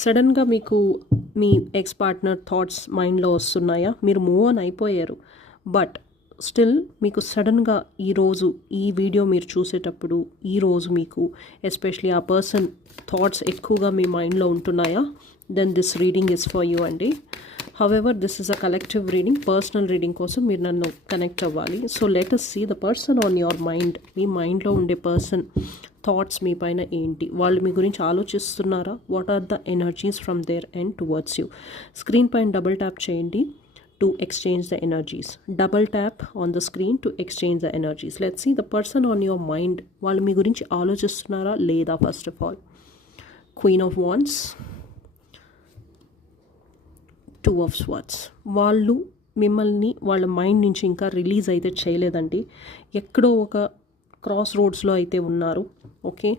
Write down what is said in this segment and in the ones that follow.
సడన్గా మీకు మీ X partner thoughts మైండ్లో వస్తున్నాయా? మీరు మూవ్ ఆన్ అయిపోయారు. బట్ స్టిల్ మీకు సడన్గా ఈరోజు ఈ వీడియో మీరు చూసేటప్పుడు ఈరోజు మీకు ఎస్పెషలీ ఆ పర్సన్ థాట్స్ ఎక్కువగా మీ మైండ్లో ఉంటున్నాయా? Then this reading is for you అండి. However this is a collective reading personal reading కోసం మీరు నన్ను కనెక్ట్ అవ్వాలి. So let us see the person on your mind మీ మైండ్లో ఉండే పర్సన్ థాట్స్ మీ పైన ఏంటి? వాళ్ళు మీ గురించి ఆలోచిస్తున్నారా? What are the energies from there end towards you screen పైన డబుల్ ట్యాప్ చేయండి to exchange the energies double tap on the screen to exchange the energies let see the person on your mind వాళ్ళు మీ గురించి ఆలోచిస్తున్నారా లేదా first of all queen of wands two of swords వాళ్ళు మిమ్మల్ని వాళ్ళ mind నుంచి ఇంకా రిలీజ్ అయితే చేయలేదండి. ఎక్కడో ఒక క్రాస్ రోడ్స్లో అయితే ఉన్నారు. ఓకే?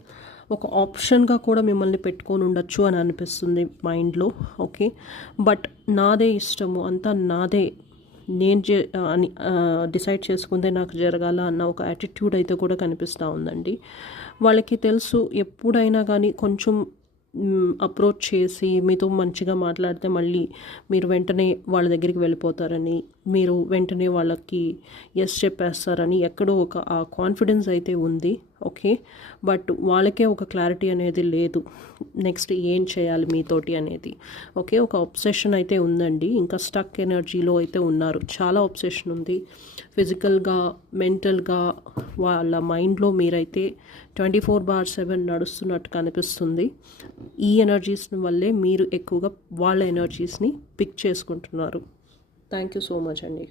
ఒక ఆప్షన్గా కూడా మిమ్మల్ని పెట్టుకొని ఉండొచ్చు అని అనిపిస్తుంది మైండ్లో ఓకే? బట్ నాదే ఇష్టము అంతా నాదే. నేను చే అని డిసైడ్ చేసుకుంటే నాకు జరగాల అన్న ఒక యాటిట్యూడ్ అయితే కూడా కనిపిస్తూ ఉందండి. వాళ్ళకి తెలుసు ఎప్పుడైనా కానీ కొంచెం అప్రోచ్ చేసి మీతో మంచిగా మాట్లాడితే మళ్ళీ మీరు వెంటనే వాళ్ళ దగ్గరికి వెళ్ళిపోతారని మీరు వెంటనే వాళ్ళకి ఎస్ చెప్పేస్తారని ఎక్కడో ఒక ఆ కాన్ఫిడెన్స్ అయితే ఉంది ఓకే బట్ వాళ్ళకే ఒక క్లారిటీ అనేది లేదు. నెక్స్ట్ ఏం చేయాలి మీతోటి అనేది ఓకే ఒక అబ్సెషన్ అయితే ఉందండి. ఇంకా స్టక్ ఎనర్జీలో అయితే ఉన్నారు. చాలా అబ్సెషన్ ఉంది. ఫిజికల్గా మెంటల్గా వాళ్ళ మైండ్లో మీరైతే ట్వంటీ ఫోర్ బార్ సెవెన్ నడుస్తున్నట్టు కనిపిస్తుంది. ఈ ఎనర్జీస్ వల్లే మీరు ఎక్కువగా వాళ్ళ ఎనర్జీస్ని పిక్ చేసుకుంటున్నారు. థ్యాంక్ యూ సో మచ్ అండి